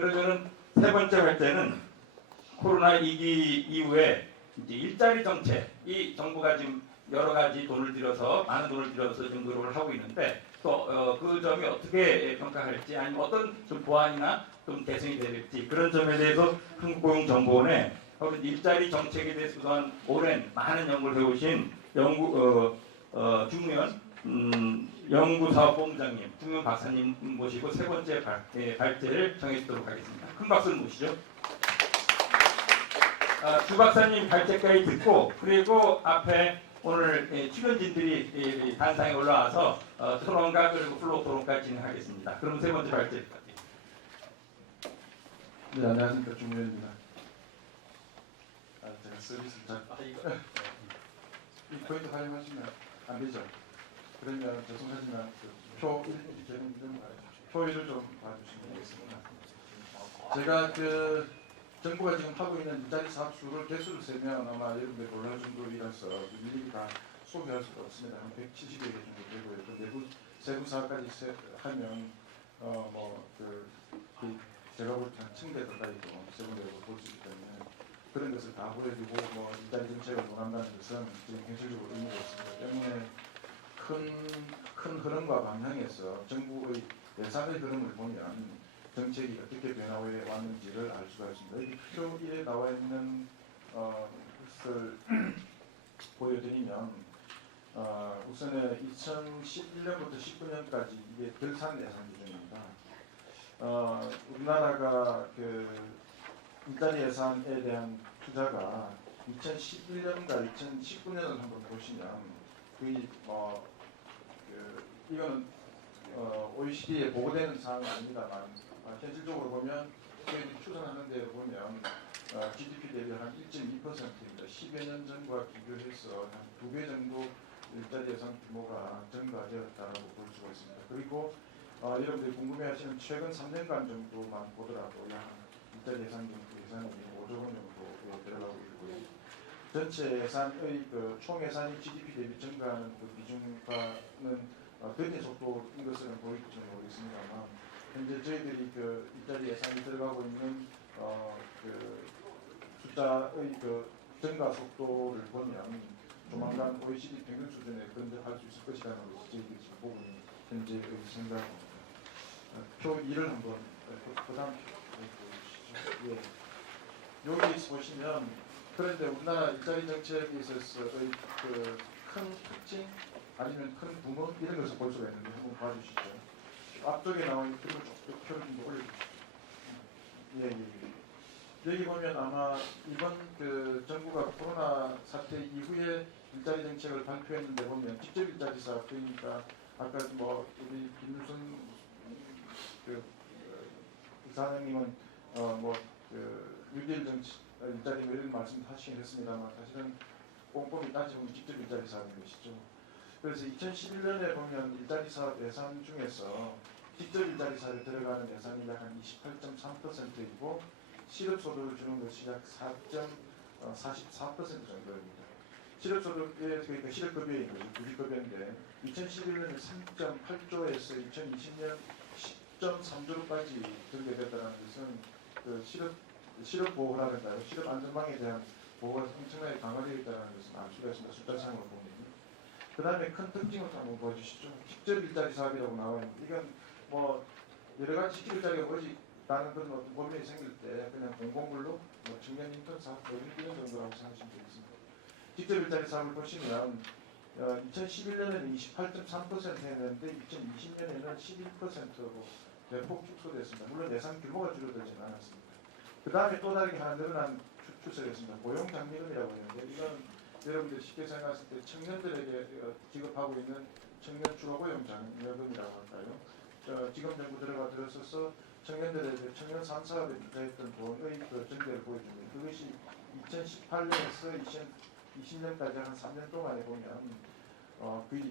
그러면은 세 번째 발제는 코로나 위기 이후에 이제 일자리 정책이 정부가 지금 여러 가지 돈을 들여서 많은 돈을 들여서 지금 노력을 하고 있는데 또 그 점이 어떻게 평가할지 아니면 어떤 좀 보완이나 좀 개선이 될지 그런 점에 대해서 한국고용정보원의 일자리 정책에 대해서 그동안 오랜 많은 연구를 해오신 중의원 연구사업본부장님, 중의원 박사님 모시고 세 번째 발제를 정해주도록 하겠습니다. 큰 박수를 모시죠. 주 박사님 발제까지 듣고 그리고 앞에 오늘 출연진들이 단상에 올라와서 토론과 그리고 플로어 토론까지 진행하겠습니다. 그럼 세 번째 발제까지. 네, 안녕하십니까. 중의원입니다. 제가 서비스를 잘 이 포인트 활용하시면 안 되죠. 그러면 죄송하지만 표의를 좀 봐주시면 되겠습니다. 제가 정부가 지금 하고 있는 일자리 사업 수를 개수를 세면 아마 여러분들 곤란할 정도이라서 일일이 다 소개할 수가 없습니다. 한 170여 개 정도 되고요. 그 내부 세부 사업까지 하면 제가 볼 때 한 1000개 가까이도 세분되고 볼 수 있기 때문에 그런 것을 다 보여주고 일자리 정책을 논한다는 것은 지금 현실적으로 의미가 없습니다. 때문에 큰 흐름과 방향에서 정부의 예산의 흐름을 보면 정책이 어떻게 변화해 왔는지를 알 수가 있습니다. 여기 표 1에 나와 있는 것을 보여드리면 우선에 2011년부터 19년까지 이게 결산 예산 기준입니다. 우리나라가 일자리 예산에 대한 투자가 2011년과 2019년을 한번 보시면 거의 이거는 OECD에 보고되는 사항은 아닙니다만 현실적으로 보면 저희들이 추산하는 데로 보면 GDP 대비 한 1.2%입니다. 10여 년 전과 비교해서 한 2배 정도 일자리 예산 규모가 증가되었다고 볼 수가 있습니다. 그리고 여러분들이 궁금해하시는 최근 3년간 정도만 보더라도 약 일자리 예산이 5조 원 정도 들어가고 있고요. 전체 예산의 총 예산이 GDP 대비 증가하는 비중과는 더딘 속도인 것은 보일지 모르겠습니다만 현재 저희들이 일자리 예산이 들어가고 있는 숫자의 증가 속도를 보면 조만간 OECD 평균 수준에 근접할 수 있을 것이라는 것을 저희들이 지금 보고 있는 현재의 생각입니다. 표 2를 한번 그 다음 표 보여주시죠. 예. 여기 보시면 그런데 우리나라 일자리 정책에 있어서의 큰 특징 아니면 큰 부문 이런 것을 볼 수가 있는데 한번 봐주시죠. 앞쪽에 나와 있는 표를 표를 좀 올려주시죠. 예. 여기 보면 아마 이번 정부가 코로나 사태 이후에 일자리 정책을 발표했는데 보면 직접 일자리 사업 그러니까 아까 우리 김유선 이사장님은 뉴딜 정책 일자리 이런 말씀하시긴 했습니다만 사실은 꼼꼼히 따지면 직접 일자리 사업인 것이죠. 그래서 2011년에 보면 일자리 사업 예산 중에서 직접 일자리 사업에 들어가는 예산이 약 한 28.3%이고 실업소득을 주는 것이 약 4.44% 정도입니다. 실업소득에 그러니까 실업급여인 거죠. 구직급여인데 2011년에 3.8조에서 2020년 10.3조로까지 들게 됐다는 것은 실업보호라든가요. 실업안전망에 대한 보호가 엄청나게 강화되어 있다는 것을 알 수가 있습니다. 숫자상으로 보면. 그 다음에 큰 특징을 한번 보여주시죠. 직접 일자리 사업이라고 나와 있는데 이건 여러 가지 직접 일자리가 오직 다른 그런 어떤 고민이 생길 때 그냥 공공근로, 청년 인턴 사업 이런 정도라고 생각하시면 되겠습니다. 직접 일자리 사업을 보시면 2011년에는 28.3% 했는데 2020년에는 11%로 대폭 축소됐습니다. 물론 예산 규모가 줄어들지는 않았습니다. 그 다음에 또 다르게 하나 늘어난 추세였습니다. 고용장려금이라고 했는데 이건 여러분들이 쉽게 생각했을 때 청년들에게 지급하고 있는 청년 주거고용장려금이라고 할까요? 지금 정부 들어서서 청년들에게 청년 3사업에 투자했던 돈의 증대를 보여줍니다. 그것이 2018년에서 2020년까지 한 3년 동안에 보면 거의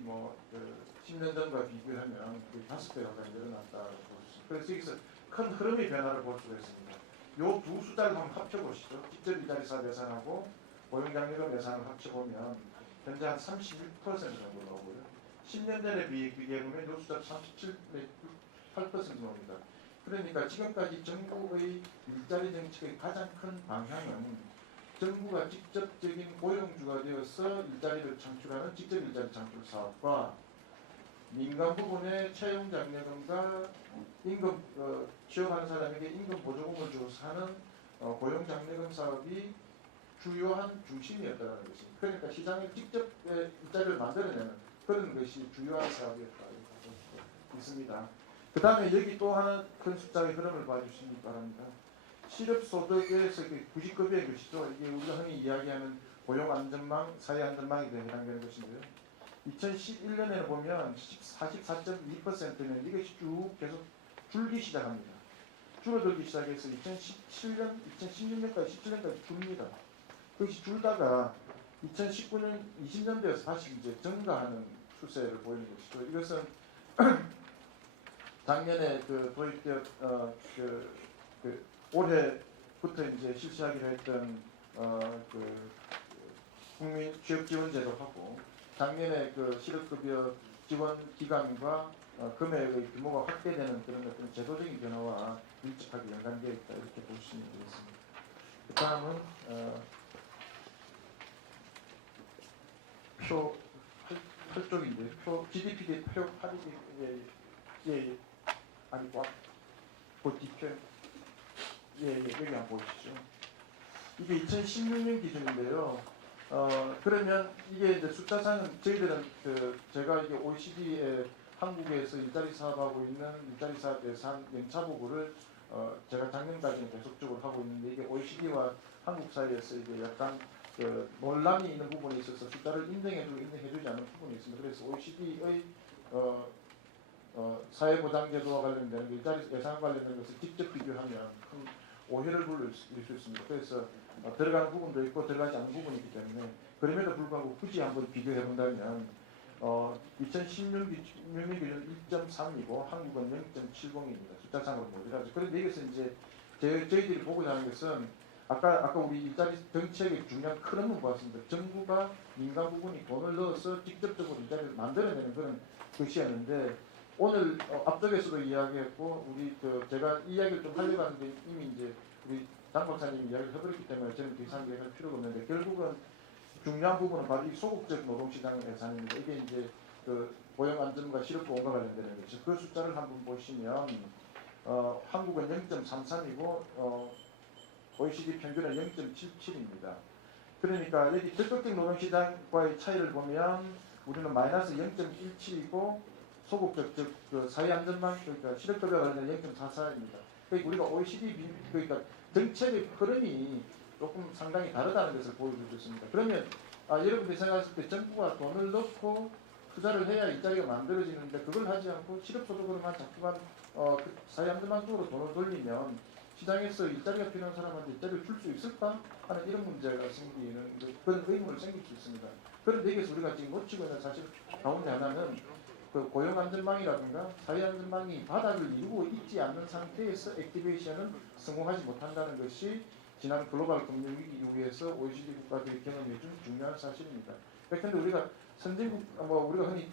10년 전과 비교하면 거의 5배 가까이 늘어났다고 볼 수 있습니다. 그래서 여기서 큰 흐름의 변화를 볼 수가 있습니다. 이 두 숫자를 한번 합쳐보시죠. 직접 일자리 사업 예산하고 고용장려금 예산을 합쳐보면 현재 한 31% 정도 나오고요. 10년 전에 비교해보면 이 숫자 37.8% 나옵니다. 그러니까 지금까지 정부의 일자리 정책의 가장 큰 방향은 정부가 직접적인 고용주가 되어서 일자리를 창출하는 직접 일자리 창출 사업과 민간 부분의 채용장려금과 임금 취업하는 사람에게 임금 보조금을 주어서 하는 고용장려금 사업이 주요한 중심이었다는 것입니다. 그러니까 시장에 직접 일자리를 만들어내는 그런 것이 주요한 사업이었다고 있습니다. 그 다음에 여기 또 하나 큰 숫자의 흐름을 봐주시기 바랍니다. 실업소득에서 90급여의 것이죠. 이게 우리가 흔히 이야기하는 고용안전망, 사회안전망에 대해 해당되는 것인데요. 2011년에 보면 44.2%는 이것이 쭉 계속 줄기 시작합니다. 줄어들기 시작해서 2017년, 2016년까지 17년까지 줍니다. 그것이 줄다가 2019년, 20년대에서 다시 이제 증가하는 추세를 보이는 것이죠. 이것은 작년에 도입되어 올해부터 이제 실시하기로 했던 국민 취업지원제도하고 작년에 실업급여 지원 기간과 금액의 규모가 확대되는 그런 어떤 제도적인 변화와 밀접하게 연관되어 있다 이렇게 보시면 되겠습니다. 그 다음은 표 8쪽인데 표 GDP 대 표 8이 아니 그 뒤표 여기 한번 보시죠. 이게 2016년 기준인데요. 그러면 이게 이제 숫자상은 저희들은 제가 이게 OECD에 한국에서 일자리 사업하고 있는 일자리 사업 예산 연차 보고를 제가 작년까지는 계속적으로 하고 있는데 이게 OECD와 한국 사이에서 이게 약간 논란이 있는 부분에 있어서 숫자를 인정해주고 인정해주지 않는 부분이 있습니다. 그래서 OECD의 사회보장제도와 관련된 일자리 예산 관련된 것을 직접 비교하면 큰 오해를 불릴 수 있습니다. 그래서 들어가는 부분도 있고 들어가지 않는 부분이 있기 때문에 그럼에도 불구하고 굳이 한번 비교해 본다면 2016년 기준 1.3이고 한국은 0.70입니다. 숫자상으로 보더라도. 그런데 여기서 이제 저희들이 보고자 하는 것은 아까 우리 일자리 정책의 중요한 큰 흐름을 보았습니다. 정부가 민간 부분이 돈을 넣어서 직접적으로 일자리를 만들어내는 그런 것이었는데 오늘 앞쪽에서도 이야기했고 우리 제가 이야기를 좀 하려고 하는데 이미 이제 우리 장 박사님이 이야기를 해버렸기 때문에 저는 더 이상 얘기할 필요가 없는데 결국은 중요한 부분은 바로 이 소극적 노동시장 예산입니다. 이게 이제 고용안전과 실업보험과 관련되는 거죠. 그 숫자를 한번 보시면 한국은 0.33이고 OECD 평균은 0.77입니다. 그러니까 여기 적극적 노동시장과의 차이를 보면 우리는 마이너스 0.17이고 소극적 즉 사회안전망 그러니까 실업급여가 관련된 0.44입니다. 그러니까 우리가 OECD 그러니까 정책의 흐름이 조금 상당히 다르다는 것을 보여주고 있습니다. 그러면 여러분들이 생각했을 때 정부가 돈을 넣고 투자를 해야 일자리가 만들어지는데 그걸 하지 않고 실업소득으로만 자꾸만 사회안전망 쪽으로 돈을 돌리면 시장에서 일자리가 필요한 사람한테 일자리를 줄 수 있을까 하는 이런 문제가 생기는 그런 의문을 생길 수 있습니다. 그런데 여기서 우리가 지금 놓치고 있는 사실 가운데 하나는 고용안전망이라든가 사회안전망이 바닥을 이루고 있지 않는 상태에서 액티베이션은 성공하지 못한다는 것이 지난 글로벌 금융위기 이후에서 OECD 국가들이 경험해준 중요한 사실입니다. 그런데 우리가 선진국, 우리가 흔히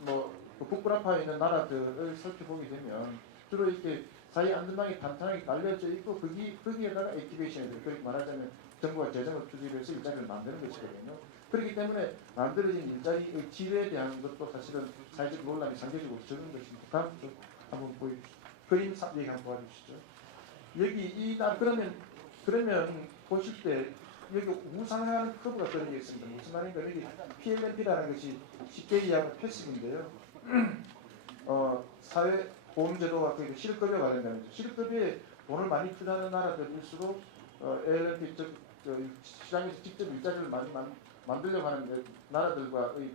북부라파에 있는 나라들을 살펴보게 되면 주로 이렇게 사회안전망이 탄탄하게 깔려져 있고 거기에다가 액티베이션이 되고 그렇게 말하자면 정부가 재정을 투입해서 일자리를 만드는 것이거든요. 그렇기 때문에 만들어진 일자리의 질에 대한 것도 사실은 사회적 논란이 상대적으로 적은 것입니다. 다음 쪽 한번 보여주시죠. 그림 얘기 한번 도와주시죠. 여기 그러면 보실 때 여기 우상향하는 커브가 떨어져 있습니다. 무슨 말인가 여기 PLMP라는 것이 쉽게 이해하면 패시브인데요. 사회 보험제도와 실업급여 관련된 거죠. 실업급여에 돈을 많이 투자하는 나라들일수록 LMP 즉 시장에서 직접 일자리를 많이 만들려고 하는 나라들과의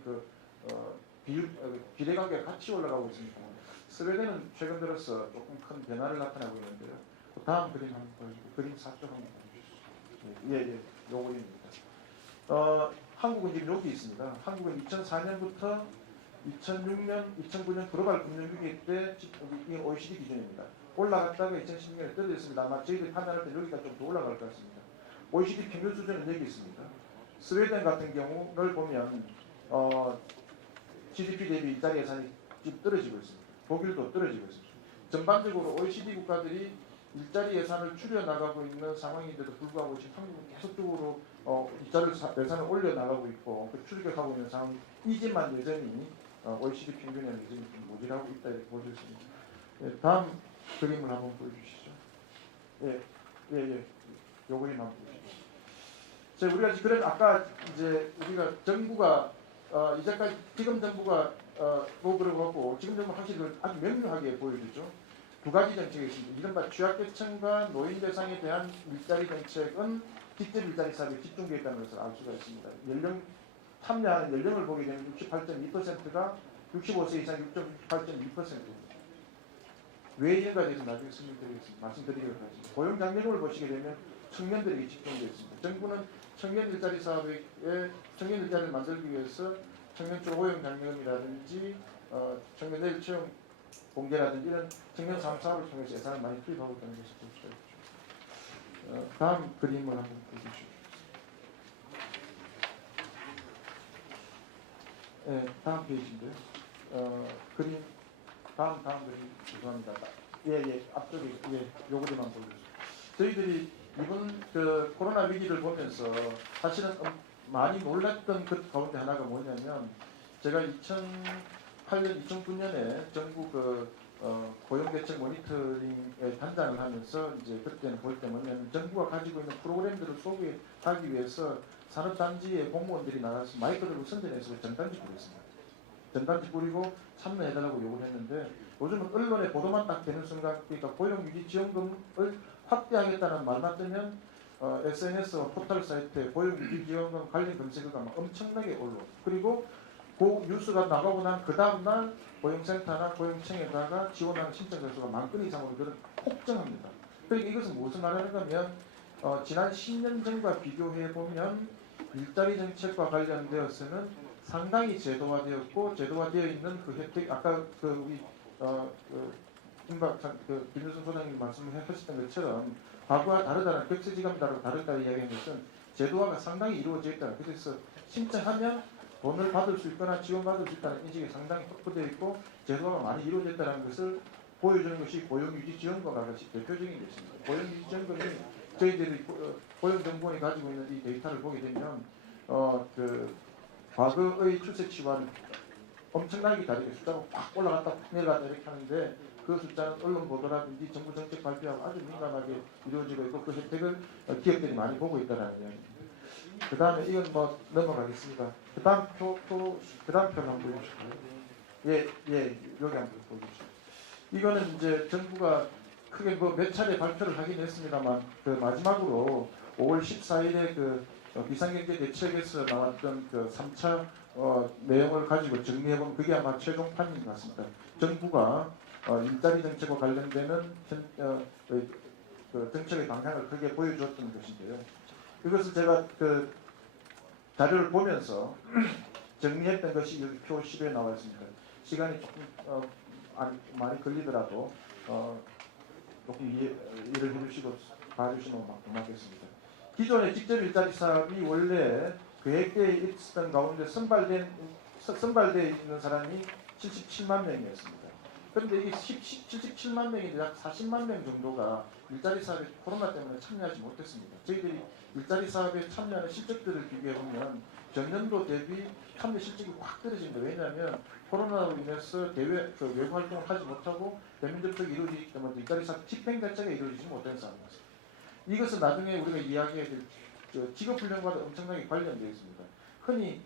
비례관계가 같이 올라가고 있습니다. 스웨덴은 최근 들어서 조금 큰 변화를 나타나고 있는데요. 그 다음 그림 한번 보여주고 그림 4쪽 한번 보여주시죠. 요거입니다. 한국은 지금 여기 있습니다. 한국은 2004년부터 2006년, 2009년 글로벌 금융위기 때 이 OECD 기준입니다. 올라갔다가 2016년에 떨어졌습니다. 아마 저희들이 판단할 때 여기가 좀 더 올라갈 것 같습니다. OECD 평균 수준은 여기 있습니다. 스웨덴 같은 경우를 보면 GDP 대비 일자리 예산이 지금 떨어지고 있습니다. 독일도 떨어지고 있습니다. 전반적으로 OECD 국가들이 일자리 예산을 줄여 나가고 있는 상황인데도 불구하고 지금 한국은 계속적으로 예산을 올려 나가고 있고 추격하고 있는 상황이지만 여전히 OECD 평균에는 여전히 좀 모자라고 있다 이렇게 보실 수 있습니다. 예, 다음 그림을 한번 보여주시죠. 예. 요 그림 한번 보시죠. 우리가 그래 아까 이제 우리가 정부가 이제까지 지금 정부가 뭐 그러고 지금 정부 확실히 아주 명료하게 보여주죠. 두 가지 정책이 있습니다. 이른바 취약계층과 노인 대상에 대한 일자리 정책은 직접 일자리 사업에 집중되어 있다는 것을 알 수가 있습니다. 참여하는 연령을 보게 되면 68.2%가 65세 이상 6.8.2%입니다. 왜 이런가에 대해서 나중에 말씀드리도록 하겠습니다. 고용 장려를 보시게 되면 청년들에게 집중되어 있습니다. 정부는 청년 일자리 사업에 청년 일자리를 만들기 위해서 청년 쪽 고용 장려금이라든지 청년 내일 채용 공개라든지 이런 청년 사업을 통해서 예산을 많이 투입하고 있다는 것을 볼 수가 있죠. 다음 그림을 한번 보시죠. 네, 다음 페이지인데요. 그림 다음 그림 죄송합니다. 앞쪽에 요 그림만 보여주세요. 저희들이 이번 그 코로나 위기를 보면서 사실은 많이 놀랐던 그 가운데 하나가 뭐냐면 제가 2008년, 2009년에 정부 고용대책 모니터링에 단장을 하면서 이제 그때는 볼 때 뭐냐면 정부가 가지고 있는 프로그램들을 소개하기 위해서 산업단지의 공무원들이 나가서 마이크 들고 선전해서 전단지 뿌렸습니다. 전단지 뿌리고 참여해달라고 요구를 했는데 요즘은 언론에 보도만 딱 되는 순간 그러니까 고용유지지원금을 확대하겠다는 말만 뜨면 SNS와 포털 사이트에 고용유지지원금 관련 검색어가 막 엄청나게 올라오고 그리고 그 뉴스가 나가고 난 그 다음날 고용센터나 고용청에다가 지원하는 신청 건수가 10,000건 이상으로 폭증합니다. 그러니까 이것은 무슨 말하는가 하면 지난 10년 전과 비교해보면 일자리 정책과 관련되어서는 상당히 제도화되었고 제도화되어 있는 그 혜택 아까 우리 김일성 소장님 말씀하셨던 것처럼 과거와 다르다는 격세지감다르고 다르다 이야기하는 것은 제도화가 상당히 이루어져 있다. 그래서 신청하면 돈을 받을 수 있거나 지원받을 수 있다는 인식이 상당히 확보되어 있고 제도화가 많이 이루어졌다는 것을 보여주는 것이 고용유지지원금과 같이 대표적인 것입니다. 고용유지지원금이 저희들이 고용정보원이 가지고 있는 이 데이터를 보게 되면 과거의 출생치와는 엄청나게 다르게 숫자가 확 올라갔다 확 내려갔다 이렇게 하는데 그 숫자는 언론 보도라든지 정부 정책 발표하고 아주 민감하게 이루어지고 있고 그 혜택을 기업들이 많이 보고 있다는 이야기입니다. 그 다음에 이건 뭐 넘어가겠습니다. 그 다음 표를 한번 보여주실까요? 여기 한번 보여주시죠. 이거는 이제 정부가 크게 몇 차례 발표를 하긴 했습니다만 그 마지막으로 5월 14일에 비상경제 대책에서 나왔던 3차 내용을 가지고 정리해보면 그게 아마 최종판인 것 같습니다. 정부가 일자리 정책과 관련되는 정책의 방향을 크게 보여주었던 것인데요. 이것을 제가 자료를 보면서 정리했던 것이 여기 표 10에 나와 있습니다. 시간이 조금 많이 걸리더라도 조금 이해를 해주시고 봐주시면 고맙겠습니다. 기존의 직접 일자리 사업이 원래 계획되어 있었던 가운데 선발되어 있는 사람이 77만 명이었습니다. 그런데 이게 77만 명인데 약 40만 명 정도가 일자리 사업에 코로나 때문에 참여하지 못했습니다. 저희들이 일자리 사업에 참여하는 실적들을 비교해보면 전년도 대비 참여 실적이 확 떨어집니다. 왜냐하면 코로나로 인해서 외부 활동을 하지 못하고 대면 접촉이 이루어지기 때문에 일자리 사업 집행 자체가 이루어지지 못한 상황입니다. 이것은 나중에 우리가 이야기해야 될 직업훈련과도 엄청나게 관련되어 있습니다. 흔히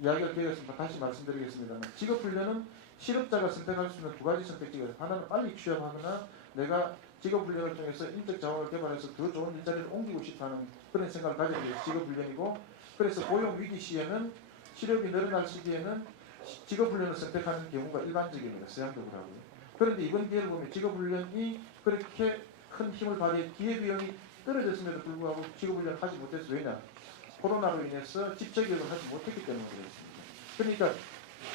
이야기가 되었으니까 다시 말씀드리겠습니다만 직업훈련은 실업자가 선택할 수 있는 두 가지 선택지가 있습니다. 하나는 빨리 취업하거나 내가 직업훈련을 통해서 인적 자원을 개발해서 더 좋은 일자리를 옮기고 싶어하는 그런 생각을 가지게 되는 직업훈련이고 그래서 고용 위기 시에는 실업이 늘어날 시기에는 직업훈련을 선택하는 경우가 일반적입니다. 서양적으로 하고요. 그런데 이번 기회를 보면 직업훈련이 그렇게 큰 힘을 발휘해 기회비용이 떨어졌음에도 불구하고 직업훈련을 하지 못해서 왜냐? 코로나로 인해서 집적용을 하지 못했기 때문에 그렇습니다. 그러니까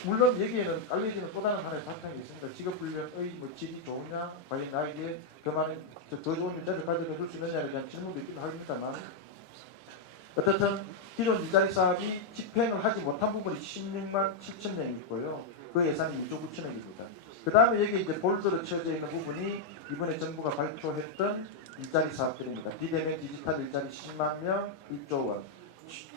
물론 여기에는 알려지는 또 다른 하나의 바탕이 있습니다. 직업훈련의 질이 좋으냐, 과연 나에게 더 좋은 일자리를 가져다 줄 수 있느냐에 대한 질문도 있기도 합니다만 어쨌든 기존 일자리 사업이 집행을 하지 못한 부분이 16만 7천 명이 있고요. 그 예산이 2조 9천억입니다. 그 다음에 여기 이제 볼드로 쳐져 있는 부분이 이번에 정부가 발표했던 일자리 사업들입니다. 비대면 디지털 일자리 10만 명, 1조 원,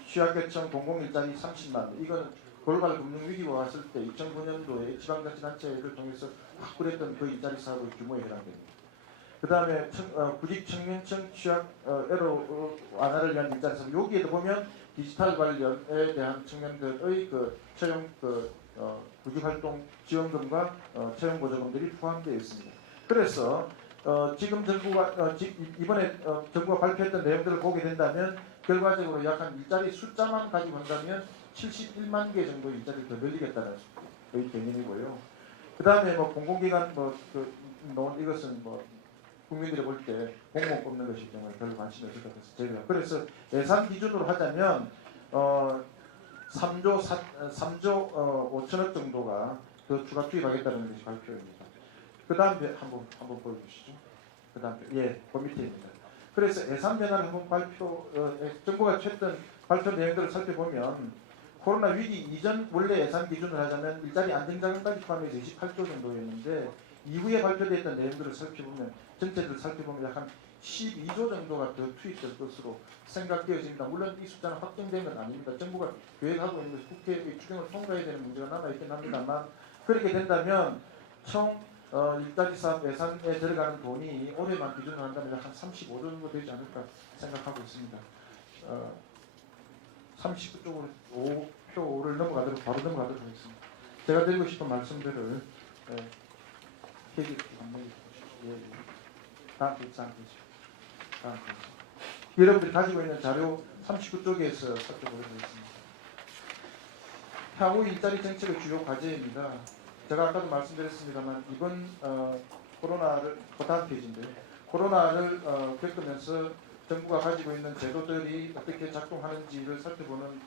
취약계층 공공일자리 30만 명. 이거는 글로벌 금융위기가 왔을 때 2009년도에 지방자치단체를 통해서 확보했던 그 일자리 사업의 규모에 해당됩니다. 그 다음에 구직 청년층 취약 애로 완화를 위한 일자리 사업. 여기에도 보면 디지털 관련에 대한 청년들의 그 채용 구직활동 지원금과 채용 보조금들이 포함되어 있습니다. 그래서 지금 정부가 이번에 정부가 발표했던 내용들을 보게 된다면 결과적으로 약 한 일자리 숫자만 가지고 한다면 71만 개 정도 일자리를 더 늘리겠다는 개념이고요. 그 다음에 뭐 공공기관 이것은 뭐 국민들이 볼 때 공무원 뽑는 것이기 때문에 별로 관심이 없을 것 같아서 제가 그래서 예산 기준으로 하자면 3조 5천억 정도가 더 추가 투입하겠다는 것이 발표입니다. 그 다음에 한번 보여주시죠. 그 다음에 그 밑에입니다. 그래서 예산 변화를 한번 정부가 했던 발표 내용들을 살펴보면 코로나 위기 이전 원래 예산 기준을 하자면 일자리 안정자금까지 포함해서 28조 정도였는데 이후에 발표됐던 내용들을 살펴보면 전체를 살펴보면 약 한 12조 정도가 더 투입될 것으로 생각되어집니다. 물론 이 숫자는 확정된 건 아닙니다. 정부가 계획하고 있는 것이 국회의 추경을 통과해야 되는 문제가 남아있긴 합니다만 그렇게 된다면 총 일자리 사업 예산에 들어가는 돈이 올해만 기준으로 한다면 약 한 35조 정도 되지 않을까 생각하고 있습니다. 39쪽으로 5를 넘어가도록 바로 넘어가도록 하겠습니다. 제가 드리고 싶은 말씀들을 회기 한번 보십시오. 다음 페이지. 여러분들이 가지고 있는 자료 39쪽에서 살펴보도록 하겠습니다. 향후 일자리 정책의 주요 과제입니다. 제가 아까도 말씀드렸습니다만 이번 코로나를 다음 페이지인데 코로나를 겪으면서 정부가 가지고 있는 제도들이 어떻게 작동하는지를 살펴보는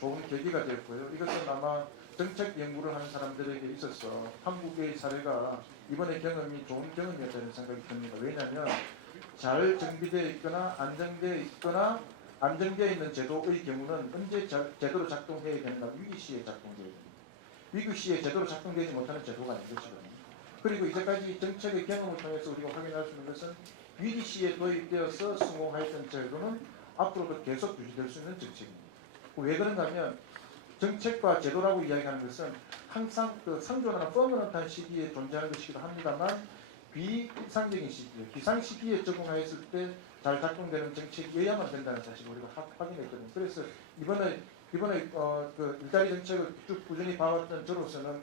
좋은 계기가 되었고요. 이것은 아마 정책 연구를 하는 사람들에게 있어서 한국의 사례가 이번에 경험이 좋은 경험이었다는 생각이 듭니다. 왜냐하면 잘 정비되어 있거나 안정되어 있는 제도의 경우는 언제 제대로 작동해야 되는가 위기 시에 작동되어야 됩니다. 위기 시에 제대로 작동되지 못하는 제도가 아닌 것이거든요. 그리고 이제까지 정책의 경험을 통해서 우리가 확인할 수 있는 것은 위기 시에 도입되어서 성공하였던 제도는 앞으로도 계속 유지될 수 있는 정책입니다. 왜 그런가 하면 정책과 제도라고 이야기하는 것은 항상 그 상존하는 퍼머넌트한 시기에 존재하는 것이기도 합니다만 비일상적인 시기에 비상 시기에 적용하였을 때 잘 작동되는 정책이어야만 된다는 사실을 우리가 확인했거든요. 그래서 이번에 그 일자리 정책을 쭉 꾸준히 봐왔던 저로서는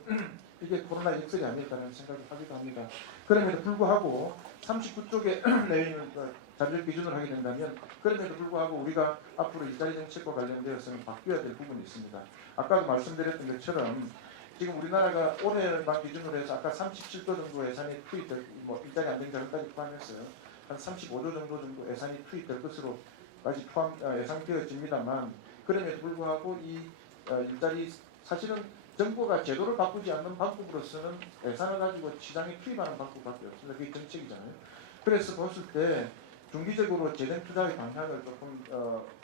이게 코로나 역설이 아닐까라는 생각을 하기도 합니다. 그럼에도 불구하고 39쪽에 내용을 자료를 기준으로 하게 된다면 그럼에도 불구하고 우리가 앞으로 일자리 정책과 관련되어서는 바뀌어야 될 부분이 있습니다. 아까도 말씀드렸던 것처럼 지금 우리나라가 올해만 기준으로 해서 아까 37조 정도 예산이 투입될 일자리 안정자금까지 포함했어요. 한 35조 정도 예산이 투입될 것으로까지 예상되어집니다만 그럼에도 불구하고 이 일자리 사실은 정부가 제도를 바꾸지 않는 방법으로서는 예산을 가지고 시장에 투입하는 방법밖에 없습니다. 그게 정책이잖아요. 그래서 봤을 때 중기적으로 재정 투자의 방향을 조금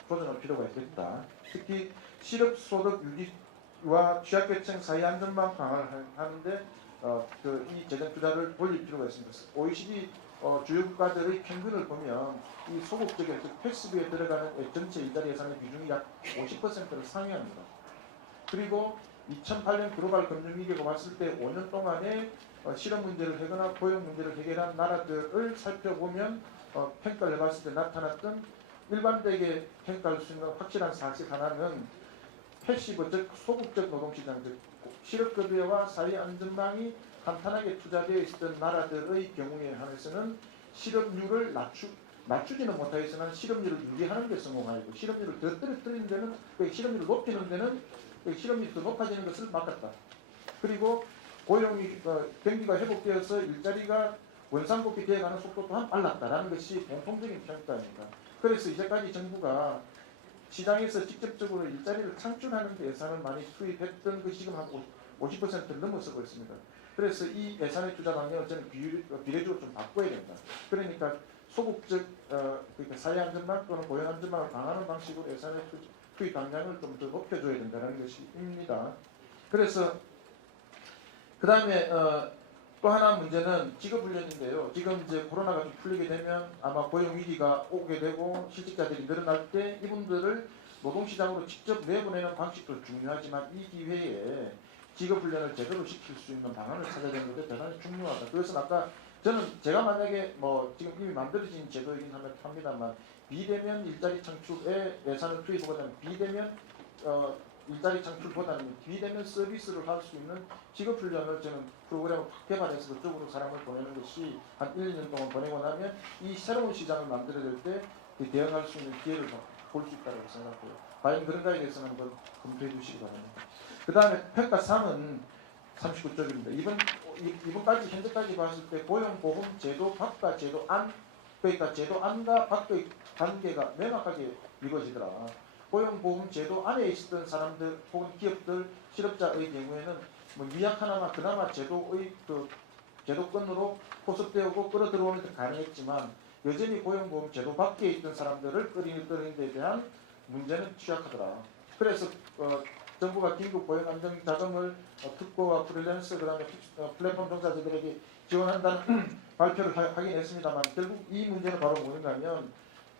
조정할 필요가 있겠다. 특히 실업소득 유지와 취약계층 사회 안전망 강화를 하는데 이 재정 투자를 돌릴 필요가 있습니다. OECD 주요 국가들의 평균을 보면 이 소극적인 패스비에 들어가는 전체 일자리 예산의 비중이 약 50%를 상회합니다. 그리고 2008년 글로벌 금융위기가 왔을 때 5년 동안에 실업 문제를 해거나 고용 문제를 해결한 나라들을 살펴보면 평가를 해봤을 때 나타났던 일반적에 평가할 수 있는 확실한 사실 하나는 패시브 즉 소극적 노동시장 즉 실업급여와 사회안전망이 탄탄하게 투자되어 있었던 나라들의 경우에 한해서는 실업률을 낮추지는 못하였으나 실업률을 유지하는 데 성공하였고 실업률을 더 떨어뜨리는 데는 실업률을 높이는 데는 실업률이 더 높아지는 것을 막았다. 그리고 고용이 경기가 회복되어서 일자리가 원상복귀 되어가는 속도 또한 빨랐다라는 것이 공통적인 평가입니다. 그래서 이제까지 정부가 시장에서 직접적으로 일자리를 창출하는 데 예산을 많이 투입했던 것이 지금 한 50%를 넘어서고 있습니다. 그래서 이 예산의 투자 방향을 저는 비례적으로 좀 바꿔야 된다. 그러니까 소극적 그러니까 사회안전망 또는 고용안전망을 강화하는 방식으로 예산의 투입 방향을 좀 더 높여줘야 된다는 것입니다. 그래서 그 다음에 또 하나 문제는 직업훈련인데요. 지금 이제 코로나가 좀 풀리게 되면 아마 고용 위기가 오게 되고 실직자들이 늘어날 때 이분들을 노동시장으로 직접 내보내는 방식도 중요하지만 이 기회에 직업훈련을 제대로 시킬 수 있는 방안을 찾아야 되는 것도 대단히 중요하다. 그래서 아까 저는 제가 만약에 뭐 지금 이미 만들어진 제도이긴 합니다만 비대면 일자리 창출에 예산을 투입하거나 비대면 일자리 창출보다는 비대면 서비스를 할 수 있는 직업훈련을 저는 프로그램을 확 개발해서 그쪽으로 사람을 보내는 것이 한 1, 2년 동안 보내고 나면 이 새로운 시장을 만들어낼 때 대응할 수 있는 기회를 볼 수 있다고 생각해요. 과연 그런가에 대해서는 한번 검토해 주시기 바랍니다. 그 다음에 평가 3은 39쪽입니다. 이번까지 현재까지 봤을 때 고용보험 제도 밖과 제도 안, 그러니까 제도 안과 밖의 관계가 명확하게 이루어지더라. 고용보험 제도 안에 있었던 사람들 혹은 기업들, 실업자의 경우에는 뭐 미약하나마 그나마 제도의 그 제도권으로 포섭되고 끌어들어오는 데 가능했지만 여전히 고용보험 제도 밖에 있던 사람들을 끌어들이는 데 대한 문제는 취약하더라. 그래서 정부가 긴급 고용 안정 자금을 특고와 프리랜서 그다음에 플랫폼 종사자들에게 지원한다는 발표를 하긴 했습니다만 결국 이 문제는 바로 뭔가 하면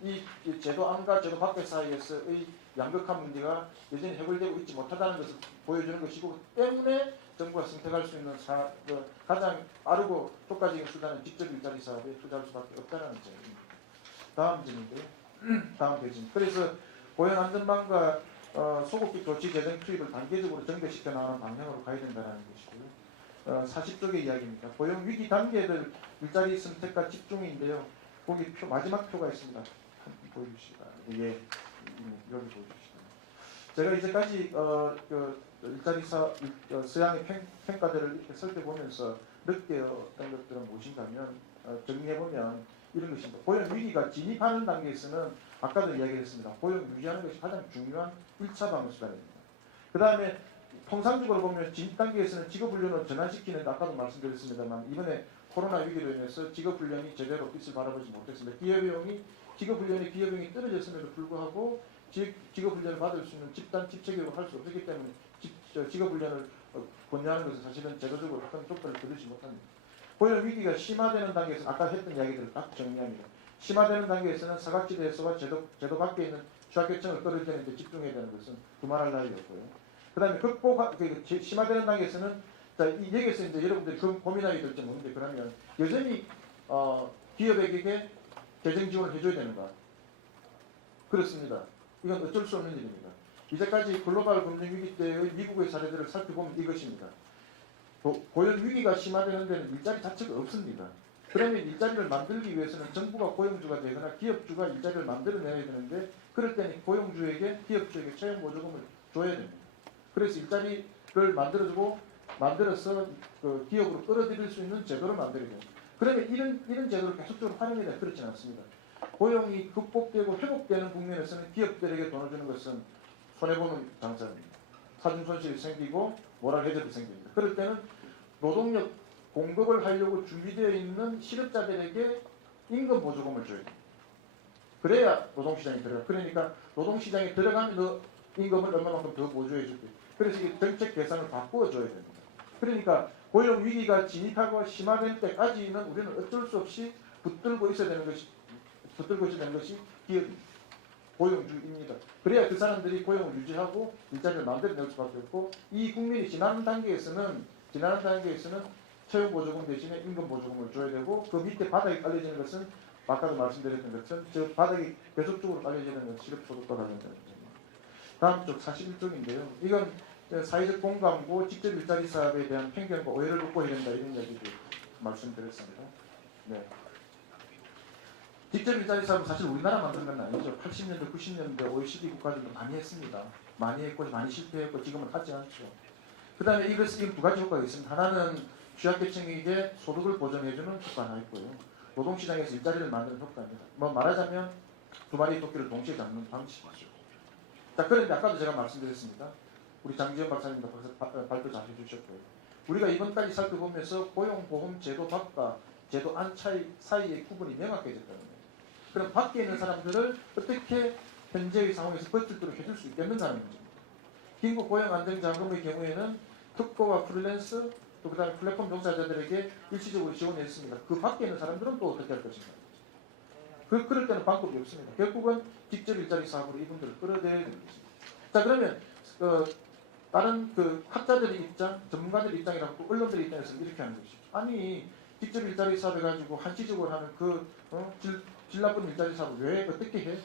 이 제도 안과 제도 밖의 사이에서의 양극한 문제가 여전히 해결되고 있지 못하다는 것을 보여주는 것이고 때문에 정부가 선택할 수 있는 가장 빠르고 효과적인 수단은 직접 일자리 사업에 투자할 수밖에 없다는 점입니다. 다음 점인데요. 다음 페이지. 그래서 고용 안전망과 소극적 조치 재정 투입을 단계적으로 전개시켜 나가는 방향으로 가야 된다는 것이고요. 40쪽의 이야기입니다. 고용 위기 단계들 일자리 선택과 집중인데요. 거기 마지막 표가 있습니다. 보여주시기 바랍니다. 예, 여기 보여주시기 바랍니다. 제가 이제까지 일자리 서양의 평가들을 이렇게 살펴보면서 느꼈던 것들은 무엇인가면 정리해보면 이런 것입니다. 고용 위기가 진입하는 단계에서는 아까도 이야기했습니다. 고용 유지하는 것이 가장 중요한 1차 방어 수단입니다. 그 다음에 통상적으로 보면 진입 단계에서는 직업훈련을 전환시키는데 아까도 말씀드렸습니다만 이번에 코로나 위기로 인해서 직업훈련이 제대로 빛을 바라보지 못했습니다. 직업훈련의 기여비용이 떨어졌음에도 불구하고 직업훈련을 받을 수 있는 집단 집체교육을 할 수 없었기 때문에 직업훈련을 권유하는 것은 사실은 제도적으로 큰 효과를 거두지 못합니다. 고용 위기가 심화되는 단계에서 아까 했던 이야기들을 딱 정리합니다. 심화되는 단계에서는 사각지대에서와 제도 밖에 있는 취약계층을 끌어들이는 데 집중해야 되는 것은 두말할 나위였고요. 그 다음에 심화되는 단계에서는 여기서 이제 여러분들이 고민하게 될지 모르는데 그러면 여전히 기업에게 재정 지원을 해줘야 되는가? 그렇습니다. 이건 어쩔 수 없는 일입니다. 이제까지 글로벌 금융위기 때의 미국의 사례들을 살펴보면 이것입니다. 고용 위기가 심화되는 데는 일자리 자체가 없습니다. 그러면 일자리를 만들기 위해서는 정부가 고용주가 되거나 기업주가 일자리를 만들어내야 되는데 그럴 때는 고용주에게 기업주에게 채용보조금을 줘야 됩니다. 그래서 일자리를 만들어서 그 기업으로 끌어들일 수 있는 제도를 만들어야 됩니다. 그러면 이런 제도를 계속적으로 활용해야 그렇지는 않습니다. 고용이 극복되고 회복되는 국면에서는 기업들에게 돈을 주는 것은 손해보는 장사입니다. 사준 손실이 생기고 모랄 해저도 생깁니다. 그럴 때는 노동력 공급을 하려고 준비되어 있는 실업자들에게 임금 보조금을 줘야 됩니다. 그래야 노동시장에 들어가. 그러니까 노동시장에 들어가면 더 임금을 얼마만큼 더 보조해 줄게. 그래서 이 정책 계산을 바꾸어 줘야 됩니다. 그러니까 고용 위기가 진입하고 심화될 때까지는 우리는 어쩔 수 없이 붙들고 있어야 되는 것이 기업입니다. 고용주입니다. 그래야 그 사람들이 고용을 유지하고 일자리를 만들어낼 수밖에 없고 이 국민이 지나는 단계에서는 채용보조금 대신에 임금보조금을 줘야 되고 그 밑에 바닥에 깔려지는 것은 아까도 말씀드렸던 것처럼 저 바닥이 계속적으로 깔려지는 건 실업소득과 관련된 문제입니다. 다음 쪽 41쪽인데요. 이건 사회적 공감고 직접 일자리 사업에 대한 편견과 오해를 극복해야 된다 이런 이야기도 말씀드렸습니다. 네. 직접 일자리 사업은 사실 우리나라 만든 건 아니죠. 80년대, 90년대 OECD 국가들도 많이 했습니다. 많이 했고 많이 실패했고 지금은 하지 않죠. 그 다음에 이것은 두 가지 효과가 있습니다. 하나는 취약계층에게 소득을 보전해주는 효과가 있고요. 노동시장에서 일자리를 만드는 효과입니다. 말하자면 두 마리의 토끼를 동시에 잡는 방식이죠. 자, 그런데 아까도 제가 말씀드렸습니다. 우리 장지현 박사님도 발표 잘 해주셨고요. 우리가 이번까지 살펴보면서 고용보험 제도 밖과 제도 안 사이의 구분이 명확해졌다는 거예요. 그럼 밖에 있는 사람들을 어떻게 현재의 상황에서 버틸도록 해줄 수 있겠는가 하는 문제입니다. 긴급 고용 안정자금의 경우에는 특고와 프리랜서 또 그다음에 플랫폼 종사자들에게 일시적으로 지원했습니다. 그 밖에 있는 사람들은 또 어떻게 할 것인가? 그럴 때는 방법이 없습니다. 결국은 직접 일자리 사업으로 이분들을 끌어들여야 되는 것입니다. 자, 그러면 다른 학자들의 입장, 전문가들의 입장이라고 언론들의 입장에서는 이렇게 하는 것이죠. 아니 직접 일자리 사업 해가지고 한시적으로 하는 질 나쁜 일자리 사업을 왜 어떻게 해?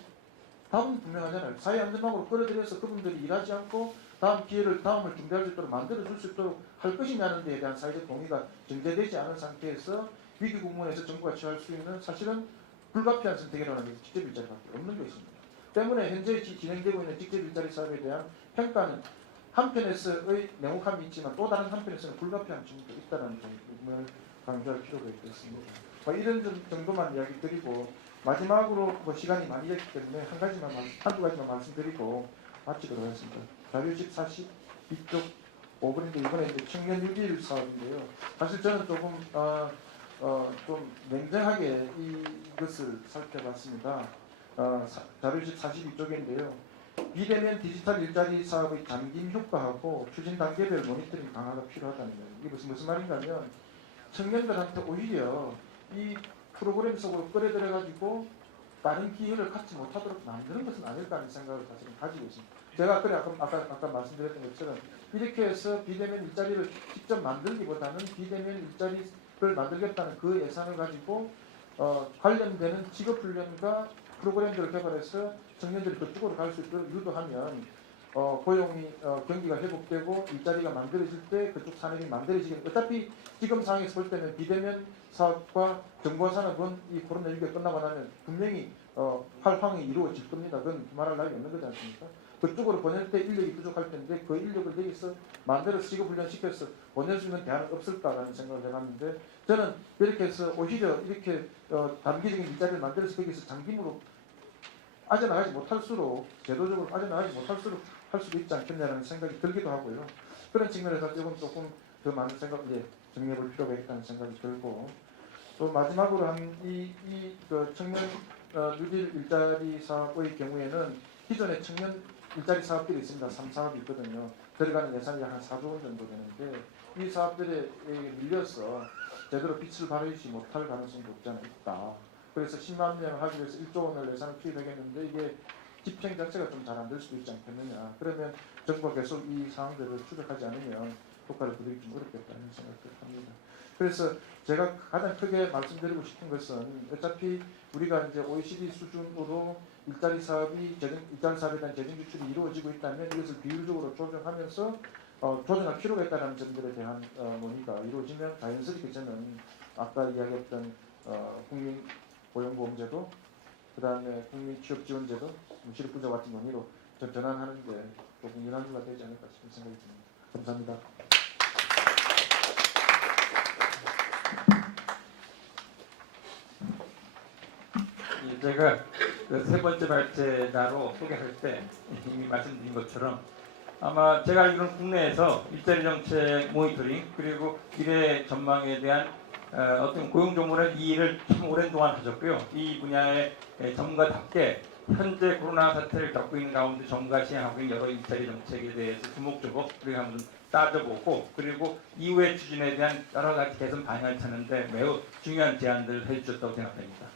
답은 분명하잖아요. 사회안전망으로 끌어들여서 그분들이 일하지 않고 다음을 준비할 수 있도록 만들어줄 수 있도록 할 것이냐는 데에 대한 사회적 동의가 전제되지 않은 상태에서 위기 국면에서 정부가 취할 수 있는 사실은 불가피한 선택이라는 게 직접 일자리밖에 없는 것입니다. 때문에 현재 진행되고 있는 직접 일자리 사업에 대한 평가는 한편에서의 냉혹함이 있지만 또 다른 한편에서는 불가피한 점도 있다는 점을 강조할 필요가 있겠습니다. 이런 정도만 이야기 드리고 마지막으로 시간이 많이 됐기 때문에 한두 가지만 말씀드리고 마치도록 하겠습니다. 자료집 42쪽 5번인데 이번에 이제 청년 6.1 사업인데요. 사실 저는 조금 좀 냉정하게 이것을 살펴봤습니다. 자료집 42쪽인데요. 비대면 디지털 일자리 사업의 잠김 효과하고 추진 단계별 모니터링 강화가 필요하다는 거예요. 이게 무슨 말인가 하면 청년들한테 오히려 이 프로그램 속으로 끌어들여가지고 다른 기회를 갖지 못하도록 만드는 것은 아닐까 하는 생각을 사실은 가지고 있습니다. 제가 아까 말씀드렸던 것처럼 이렇게 해서 비대면 일자리를 직접 만들기보다는 비대면 일자리를 만들겠다는 그 예산을 가지고 관련되는 직업훈련과 프로그램들을 개발해서 청년들이 그쪽으로 갈 수 있도록 유도하면 고용이 경기가 회복되고 일자리가 만들어질 때 그쪽 산업이 만들어지게 어차피 지금 상황에서 볼 때는 비대면 사업과 정보 산업은 이 코로나19가 끝나고 나면 분명히 활황이 이루어질 겁니다. 그건 말할 나위 없는 거지 않습니까? 그쪽으로 보낼 때 인력이 부족할 텐데 그 인력을 여기서 만들어서 직업훈련시켜서 보낼 수 있는 대안은 없을까라는 생각을 해봤는데 저는 이렇게 해서 오히려 이렇게 단기적인 일자리를 만들어서 거기서 장기무로 빠져나가지 못할수록 제도적으로 빠져나가지 못할수록 할 수도 있지 않겠냐는 생각이 들기도 하고요. 그런 측면에서 조금 더 많은 생각을 정리해볼 필요가 있다는 생각이 들고 또 마지막으로 청년 뉴딜 일자리 사업의 경우에는 기존의 청년 일자리 사업들이 있습니다. 3사업이 있거든요. 들어가는 예산이 한 4조 원 정도 되는데 이 사업들에 밀려서 제대로 빛을 발하지 못할 가능성도 없지 않아 있다. 그래서 10만 명을 하기 위해서 1조 원을 예산을 투입하겠는데 이게 집행 자체가 좀 잘 안 될 수도 있지 않겠느냐. 그러면 정부가 계속 이 상황들을 추적하지 않으면 효과를 보기 좀 어렵겠다는 생각을 합니다. 그래서 제가 가장 크게 말씀드리고 싶은 것은 어차피 우리가 이제 OECD 수준으로 일자리 사업에 대한 재정 지출이 이루어지고 있다면 이것을 비율적으로 조정하면서 조정할 필요가 있다는 점들에 대한 논의가 이루어지면 자연스럽게 저는 아까 이야기했던 국민 고용보험제도, 그 다음에 국민 취업지원제도, 실업부자 같은 논의로 전환하는 게 조금 연한주가 되지 않을까 싶은 생각이 듭니다. 감사합니다. 제가 그 세 번째 발제자로 소개할 때 이미 말씀드린 것처럼 아마 제가 알기로는 국내에서 일자리 정책 모니터링 그리고 미래 전망에 대한 어떤 고용 정보는 이 일을 참 오랜 동안 하셨고요. 이 분야의 전문가답게 현재 코로나 사태를 겪고 있는 가운데 정부가 시행하고 있는 여러 일자리 정책에 대해서 주목적으로 우리가 한번 따져보고 그리고 이후의 추진에 대한 여러 가지 개선 방향을 찾는데 매우 중요한 제안들을 해주셨다고 생각합니다.